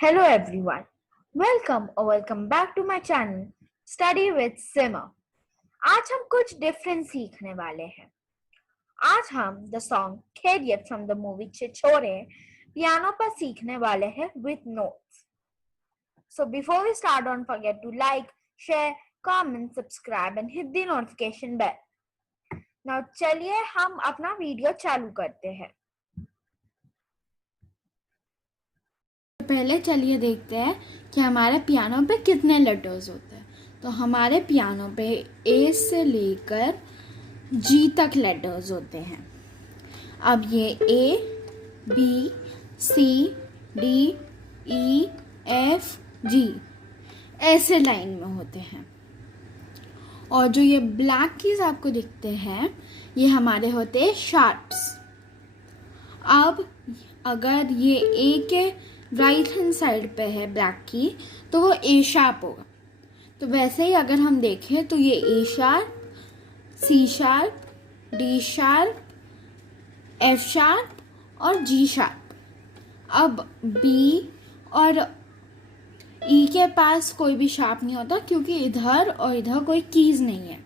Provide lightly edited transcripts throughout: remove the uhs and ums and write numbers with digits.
Hello everyone. Welcome back to my channel Study with Simmer. आज हम कुछ different सीखने वाले हैं. आज हम द सॉन्ग खैरियत from the movie Chhichhore piano पर सीखने वाले हैं with notes. So before we start, don't forget to like, share, comment, subscribe and hit the notification bell. Now चलिए हम अपना वीडियो चालू करते हैं. पहले चलिए देखते हैं कि हमारे पियानो पे कितने लेटर्स होते हैं. तो हमारे पियानो पे ए से लेकर जी तक लेटर्स होते हैं. अब ये ए, बी, सी, डी, ई, एफ, जी ऐसे लाइन में होते हैं. और जो ये ब्लैक कीज आपको दिखते हैं ये हमारे होते हैं शार्प्स. अब अगर ये ए के राइट हैंड साइड पे है ब्लैक की तो वो ए शार्प होगा. तो वैसे ही अगर हम देखें तो ये A sharp, C sharp, D sharp, F sharp और जी शार्प. अब बी और ई के पास कोई भी शार्प नहीं होता क्योंकि इधर और इधर कोई कीज नहीं है.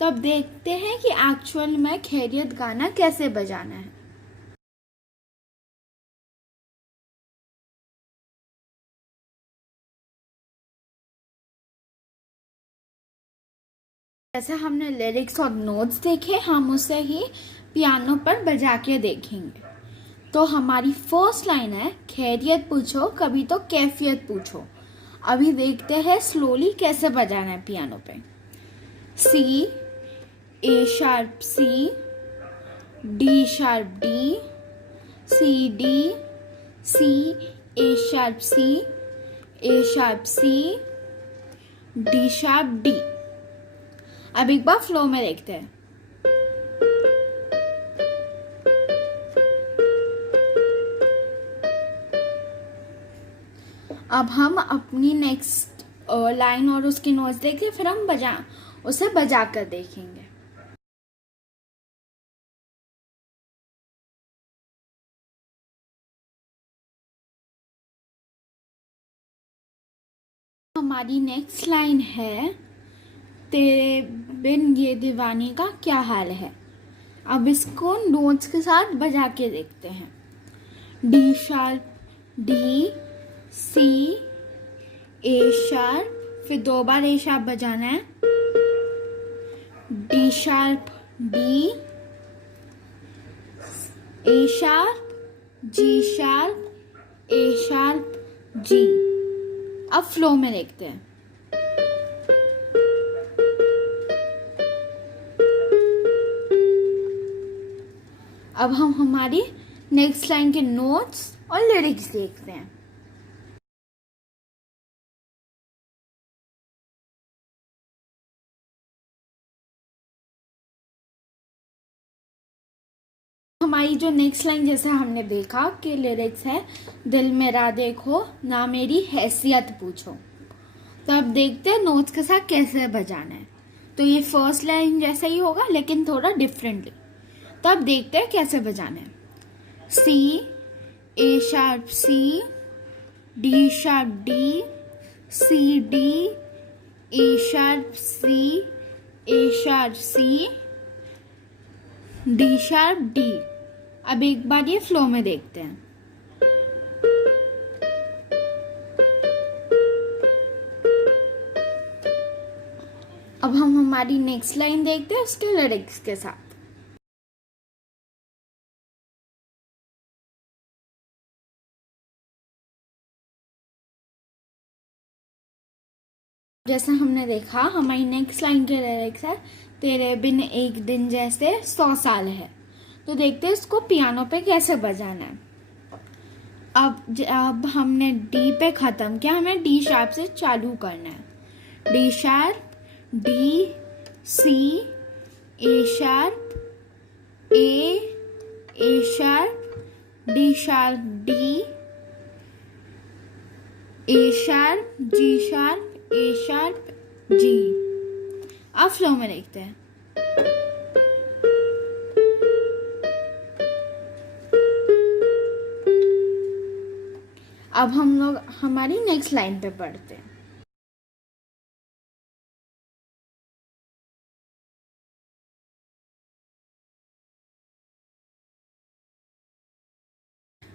तो अब देखते हैं कि एक्चुअल में खैरियत गाना कैसे बजाना है. जैसे हमने लिरिक्स और नोट्स देखे, हम उसे ही पियानो पर बजा के देखेंगे. तो हमारी फर्स्ट लाइन है खैरियत पूछो कभी तो कैफियत पूछो. अभी देखते हैं स्लोली कैसे बजाना है पियानो पे. C, A sharp C, D sharp D, C D, C, A sharp C, A sharp C, D sharp D. अब एक बार फ्लो में देखते हैं. अब हम अपनी नेक्स्ट लाइन और उसकी नोट्स देखें, फिर हम उसे बजा कर देखेंगे. हमारी नेक्स्ट लाइन है तेरे बिन ये दीवानी का क्या हाल है. अब इसको नोट्स के साथ बजा के देखते हैं. D sharp D, C, A sharp, फिर 2 बार ए शार्प बजाना है. D sharp D, A sharp, G sharp, A sharp, जी. अब फ्लो में देखते हैं. अब हम हमारी नेक्स्ट लाइन के नोट्स और लिरिक्स देखते हैं. हमारी जो नेक्स्ट लाइन जैसे हमने देखा कि लिरिक्स है दिल मेरा देखो ना मेरी हैसियत पूछो. तो अब देखते हैं नोट्स के साथ कैसे बजाना है. तो ये फर्स्ट लाइन जैसा ही होगा लेकिन थोड़ा डिफरेंटली. तो अब देखते हैं कैसे बजाना है. C, A sharp C, D sharp D, C D, A sharp C, A sharp C, D sharp D. अब एक बार ये फ्लो में देखते हैं. अब हम हमारी नेक्स्ट लाइन देखते हैं उसके लिरिक्स के साथ. जैसा हमने देखा हमारी नेक्स्ट लाइन के लिरिक्स है तेरे बिन एक दिन जैसे 100 साल है. तो देखते हैं इसको पियानो पे कैसे बजाना है. अब हमने डी पे खत्म किया, हमें डी शार्प से चालू करना है. D sharp D, C, A sharp, A sharp, D sharp D, A sharp, G sharp, A sharp, जी. अब फ्लो में देखते हैं. अब हम लोग हमारी नेक्स्ट लाइन पे पढ़ते हैं।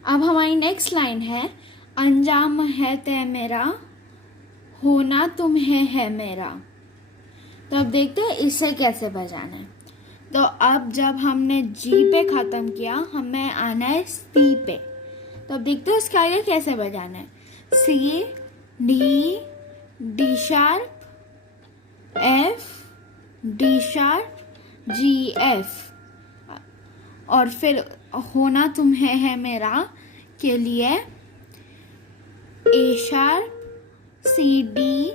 अब हमारी नेक्स्ट लाइन है, अंजाम है तय मेरा, होना तुम है मेरा। तो अब देखते हैं इसे कैसे बजाना है। तो अब जब हमने जी पे ख़त्म किया, हमें आना है सी पे। तो अब देखते हैं उसके आगे कैसे बजाना है। C, D, D sharp, F, D sharp, G, F, और फिर होना तुम है मेरा के लिए A sharp, C, D,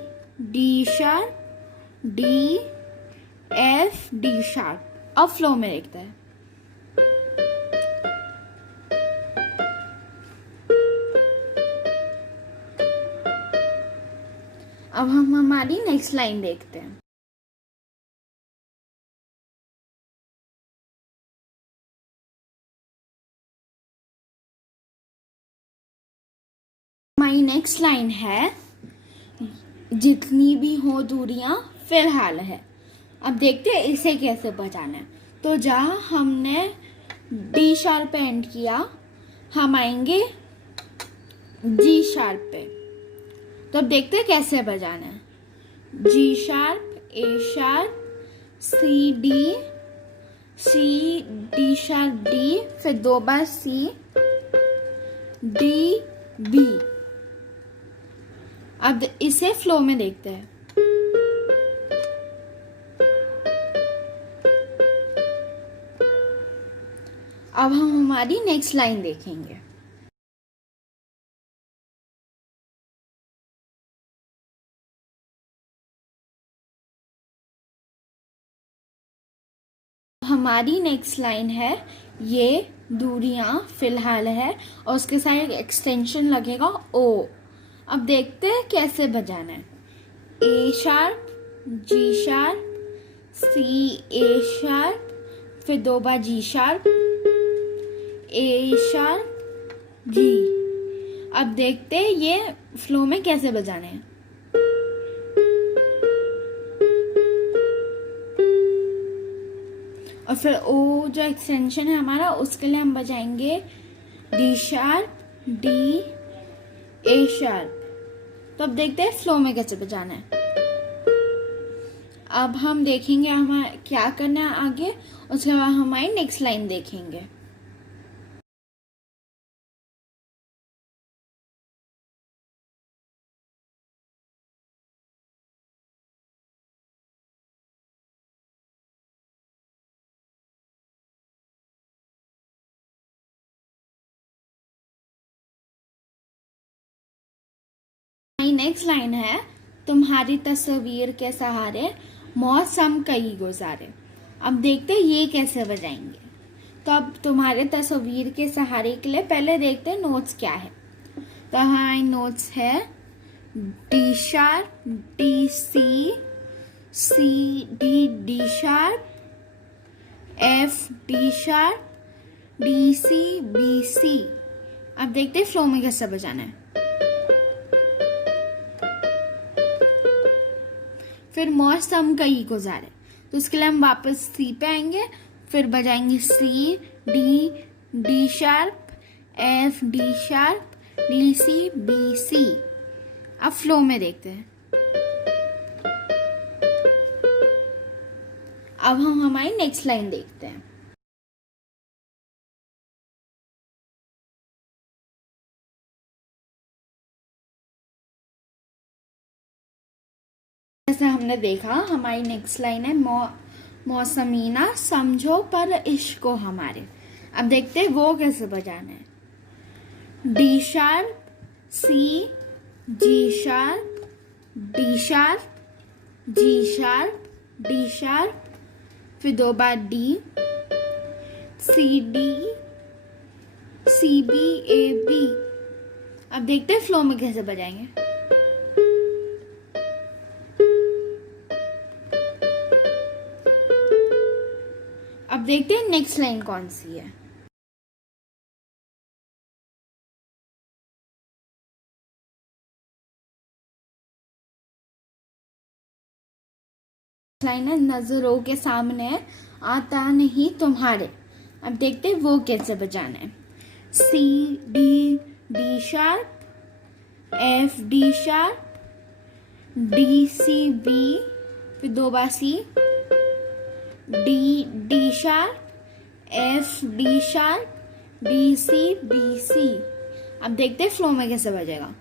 D sharp, D, F, D sharp. अब फ्लो में देखते हैं। अब हम हमारी नेक्स्ट लाइन देखते हैं। हमारी नेक्स्ट लाइन है, जितनी भी हो दूरियां फिलहाल है। अब देखते हैं इसे कैसे बजाना है। तो जहाँ हमने डी शार्प पे एंड किया, हम आएंगे जी शार्प पे। तो अब देखते हैं कैसे बजाना है। G sharp, A sharp, C, D, C, D sharp, D, फिर 2 बार सी, डी, बी। अब इसे फ्लो में देखते हैं। अब हम हमारी नेक्स्ट लाइन देखेंगे। हमारी नेक्स्ट लाइन है, ये दूरियां फिलहाल है, और उसके साथ एक एक्सटेंशन लगेगा ओ। अब देखते हैं कैसे बजाना है। A sharp, G sharp, C, A sharp, फिर 2 बार जी शार्प, ए शार्प, जी। अब देखते हैं ये फ्लो में कैसे बजाने हैं। और फिर ओ जो एक्सटेंशन है हमारा, उसके लिए हम बजाएंगे D sharp, D, A sharp. तो अब देखते हैं फ्लो में कैसे बजाना है। अब हम देखेंगे हमारा क्या करना है आगे, उसके बाद हमारी नेक्स्ट लाइन देखेंगे। नेक्स्ट लाइन है, तुम्हारी तस्वीर के सहारे मौसम कई गुजारे। अब देखते हैं ये कैसे बजाएंगे। तो अब तुम्हारे तस्वीर के सहारे के लिए पहले देखते हैं नोट्स क्या है। तो हमारे नोट्स है D sharp, D, C, C, D, D sharp, F, D sharp, D, C, B, C. अब देखते हैं फ्लो में कैसे बजाना है। फिर मौसम कई गुजारे, तो उसके लिए हम वापस सी पे आएंगे, फिर बजाएंगे C, D, D sharp, F, D sharp, D, C, B, C. अब फ्लो में देखते हैं। अब हम हमारी नेक्स्ट लाइन देखते हैं। जैसे हमने देखा, हमारी नेक्स्ट लाइन है मौसमीना समझो पर इश्को हमारे। अब देखते हैं वो कैसे बजाना है। D sharp, C, G sharp, D sharp, G sharp, D sharp, फिर 2 बार D, C, D, C, B, A, B. अब देखते हैं फ्लो में कैसे बजाएंगे। अब देखते हैं नेक्स्ट लाइन कौन सी है। लाइन है, नजरों के सामने आता नहीं तुम्हारे। अब देखते हैं वो कैसे बजाना है। C D, D sharp, F D sharp, D C B, फिर 2 बार C, D D sharp, F D sharp, D C B C. अब देखते हैं फ्लो में कैसे बजेगा।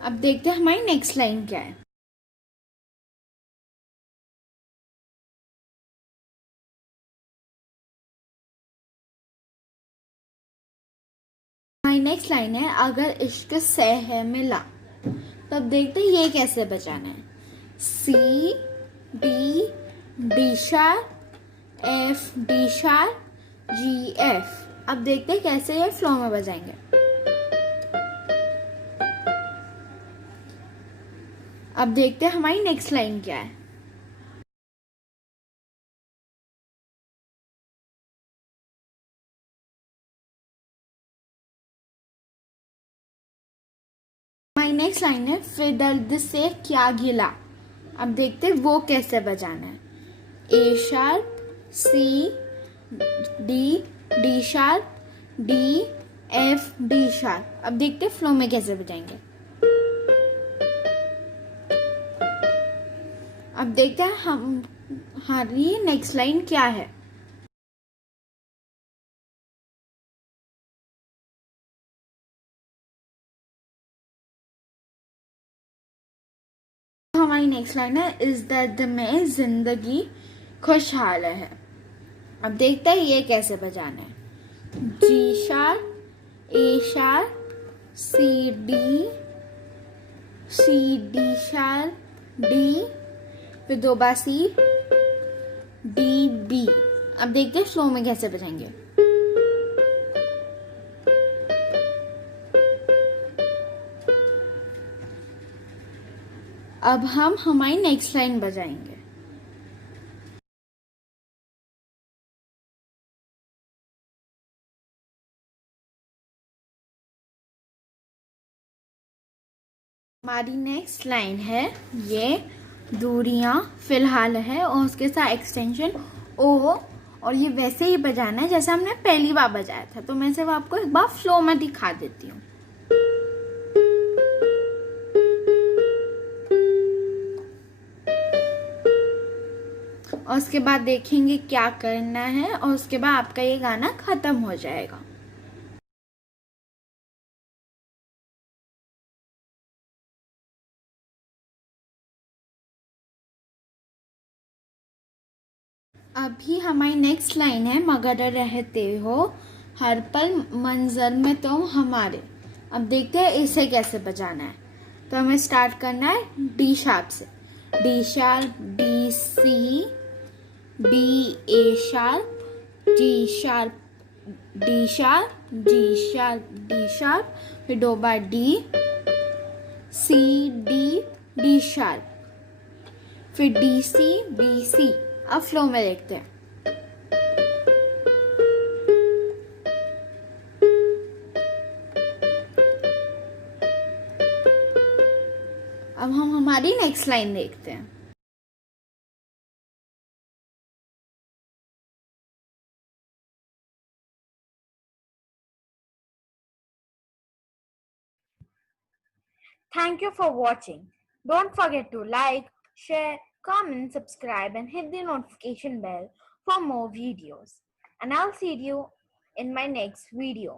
अब देखते हैं हमारी नेक्स्ट लाइन क्या है। हमारी नेक्स्ट लाइन है, अगर इश्क से है मिला। तो अब देखते हैं ये कैसे बजाना है। C D, D sharp, F D sharp, G F. अब देखते हैं कैसे ये फ्लो में बजाएंगे। अब देखते हैं हमारी नेक्स्ट लाइन क्या है। हमारी नेक्स्ट लाइन है, फिर दर्द से क्या गिला। अब देखते हैं वो कैसे बजाना है। A sharp, C D, D sharp, D F D sharp. अब देखते हैं फ्लो में कैसे बजाएंगे। अब देखते हैं हमारी नेक्स्ट लाइन क्या है। हमारी नेक्स्ट लाइन है, इस दर्द में जिंदगी खुशहाल है। अब देखते हैं ये कैसे बजाना है। G sharp, A sharp, C D sharp, D, फिर 2 बार सी, डी बी। अब देखते हैं फ्लो में कैसे बजाएंगे। अब हम हमारी नेक्स्ट लाइन बजाएंगे। हमारी नेक्स्ट लाइन है, ये दूरियां फिलहाल है और उसके साथ एक्सटेंशन ओ, और ये वैसे ही बजाना है जैसे हमने पहली बार बजाया था। तो मैं सिर्फ आपको एक बार फ्लो में दिखा देती हूँ। और उसके बाद देखेंगे क्या करना है और उसके बाद आपका ये गाना खत्म हो जाएगा। अभी हमारी नेक्स्ट लाइन है, मगर रहते हो हर पल मंजर में तुम हमारे। अब देखते हैं इसे कैसे बजाना है। तो हमें स्टार्ट करना है डी शार्प से। D sharp, D C, D A sharp, D sharp, D sharp, D sharp, D sharp, फिर 2 बार D, C D, D sharp, फिर डी सी, डी सी। अब फ्लो में देखते हैं। अब हम हमारी नेक्स्ट लाइन देखते हैं। Thank you for watching. Don't forget to like, share, comment, subscribe, and hit the notification bell for more videos. And I'll see you in my next video.